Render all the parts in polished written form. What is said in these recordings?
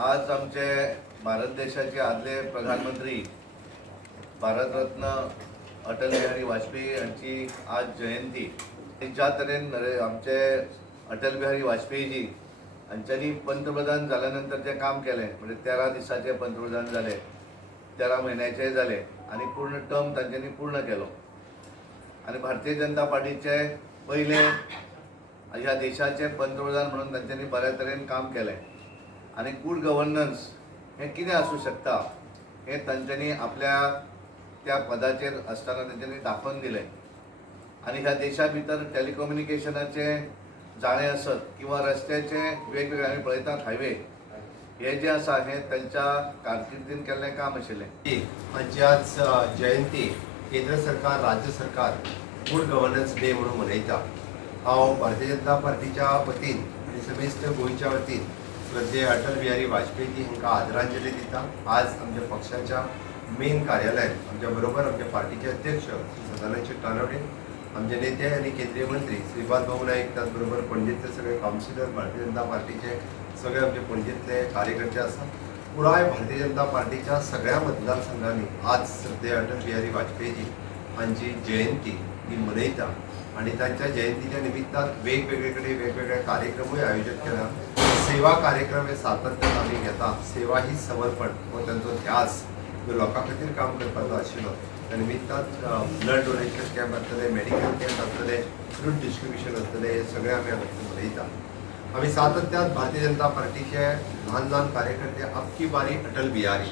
आज आमचे भारत देशाचे आदले प्रधानमंत्री भारतरत्न अटल बिहारी वाजपेयी यांची आज जयंती। ज्या तरेन आमचे अटल बिहारी वाजपेयीजी हांच्यांनी पंतप्रधान जाल्यानंतर जे काम केले म्हणजे 13 दिसाचे पंतप्रधान झाले, 13 महिन्याचे झाले आणि पूर्ण टर्म तांच्यांनी पूर्ण केलो। आणि भारतीय जनता पार्टीचे पहिले ह्या देशाचे पंतप्रधान म्हणून तांच्यांनी बऱ्या तरेन काम केले। आणि गुड गव्हर्नन्स हे कितें आसूं शकता हे तांच्यांनी आपल्या त्या पदाचेर आसतना तांच्यांनी दाखोवन दिलें। आणि ह्या देशा भितर टेलिकम्युनिकेशनाचे जाळे असत किंवा रस्त्याचे वेगवेगळे आमी पळयतात हायवे हे जे आसा हे तांच्या कारकिर्दीन केल्लें काम आशिल्लें। हांची आज जयंती केंद्र सरकार राज्य सरकार गुड गव्हर्नन्स डे म्हणून मनयता। हांव भारतीय जनता पार्टीच्या वतीन आनी समेस्त गोंयच्या वतीन श्रद्धेय अटल बिहारी वाजपेयी हांकां आदरांजली दिता। आज आमच्या पक्षाच्या मेन कार्यालयात आमच्या बरोबर आमच्या पार्टीचे अध्यक्ष श्री सदानंद तानवडे, आमचे नेते आणि केंद्रीय मंत्री श्रीपाद भाऊ नाईक, त्याचबरोबर पणजेतले सगळे काउन्सिलर भारतीय जनता पार्टीचे सगळे आमचे पणजेतले कार्यकर्ते आसात। पुराय भारतीय जनता पार्टीच्या सगळ्या मतदारसंघांनी आज श्रद्धेय अटल बिहारी वाजपेयी हांची जयंती ही मनयता आणि त्यांच्या जयंतीच्या निमित्तान वेगवेगळे कार्यक्रमूय आयोजित केला। सेवा कार्यक्रम हे सातत्यान आमी घेता। सेवा ही समर्पण व त्यांचो ध्यास जो लोकां खातीर काम करपाचो आशिल्लो त्या निमित्तान ब्लड डोनेशन कॅम्प आसतले, मेडिकल कॅम्प आसतले, फ्रूट डिस्ट्रिब्युशन आसतले, हे सगळे आमी हांगा मनयता। आमी सातत्यान भारतीय जनता पार्टीचे ल्हान कार्यकर्ते अबकी बारी अटल बिहारी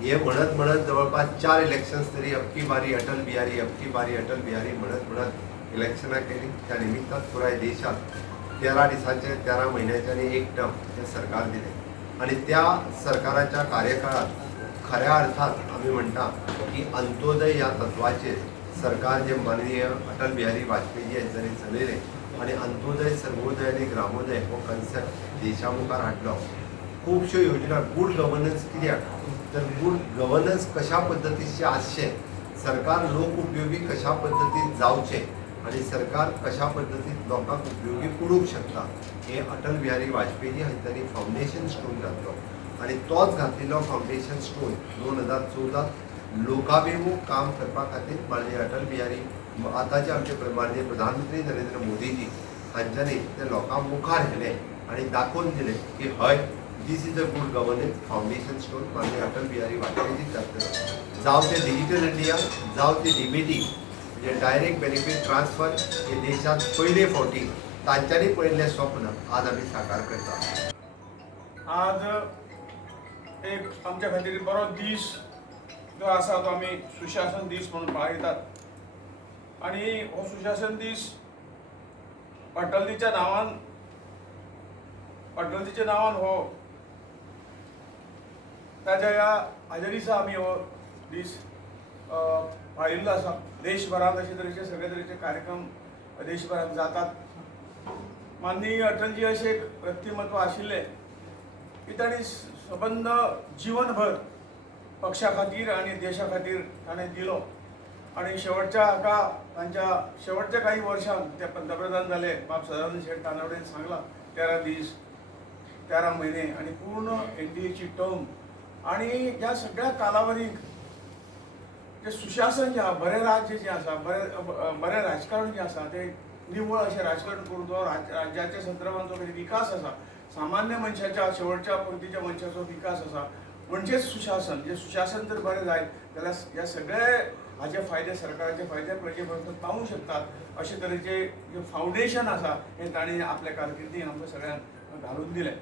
हे म्हणत जवळपास 4 इलेक्शन्स तरी अबकी बारी अटल बिहारी म्हणत इलेक्शनां केली। त्या निमित्तान पुराय देशात 13 दिसांचे 13 महिन्याचे आणि 1 टर्म हे सरकार दिले। आणि त्या सरकाराच्या कार्यकाळात खऱ्या अर्थात आम्ही म्हणता की अंत्योदय या तत्वाचे सरकार जे माननीय अटल बिहारी वाजपेयी यांनी चलयले आणि अंत्योदय सर्वोदय आणि ग्रामोदय हो कन्सेप्ट देशा मुखार हाडलो। खूबश्यो योजना गुड गव्हर्नन्स कित्याक तर गुड गव्हर्नन्स कशा पद्धतीचे आसचे, सरकार लोक उपयोगी कशा पद्धतीत जावचे आणि सरकार कशा पद्धतीत लोकांक उपयोगी पडूंक शकता हे अटल बिहारी वाजपेयी हांच्यांनी फावंडेशन स्टोन घातलो। आणि तोच घातलेलो फावंडेशन स्टोन 2014 लोकाभिमुख काम करपा खातीर माननीय अटल बिहारी आताचे आमचे माननीय प्रधानमंत्री नरेंद्र मोदीजी हांच्यांनी ते लोकां मुखार व्हेले आणि दाखोवन दिले की हय this is a good governance foundation stone माननीय अटल बिहारी वाजपेयी घातलेलो। जावं ते डिजिटल इंडिया, जावं ते डीबीटी म्हणजे डायरेक्ट बेनिफीट ट्रान्सफर हे देशात पयले फावटी तांच्यांनी पळयल्लें स्वप्न आज आमी साकार करता। आज एक आमच्या खातीर बरो दीस जो आसा तो आमी सुशासन दीस म्हणून पाळयतात। आणि हो सुशासन दीस अटलजीच्या नांवान हो ताच्या हाज्या दिसा आमी हो दीस पाळिल्लो आसा। देशभरात अशे तरेचे सगळे तरेचे कार्यक्रम देशभरात जातात। माननीय अटलजी अशे एक व्यक्तिमत्व आशिल्ले की तांणी सबंद जीवनभर पक्षा खातीर आणि देशा खातीर ताणें दिलो। आणि शेवटच्या हाका तांच्या शेवटच्या काही वर्षांत ते पंतप्रधान जाले। बाब सदानंद शेठ तानवडेन सांगला 13 दीस 13 महिने आणि पूर्ण एनडीएची टर्म। आणि ह्या सगळ्या कालावधीक जे सुशासन जे आसा, बरें राज्य जे आसा, बरें राजकारण जे आसा ते निवळ अशें राजकारण करून जो राज्याच्या संदर्भात जो विकास आसा, सामान्य मनशाच्या शेवटच्या पंक्तीच्या मनशाचो विकास आसा म्हणजेच सुशासन। जे सुशासन जर बरें जायत जाल्यार ह्या सगळे हाचे फायदे सरकाराचे फायदे प्रजे पर्यंत पावूंक शकतात। अशे तरेचे जे फावंडेशन आसा हे तांणी आपल्या कारकिर्दीन आमकां सगळ्यांक घालून दिलें।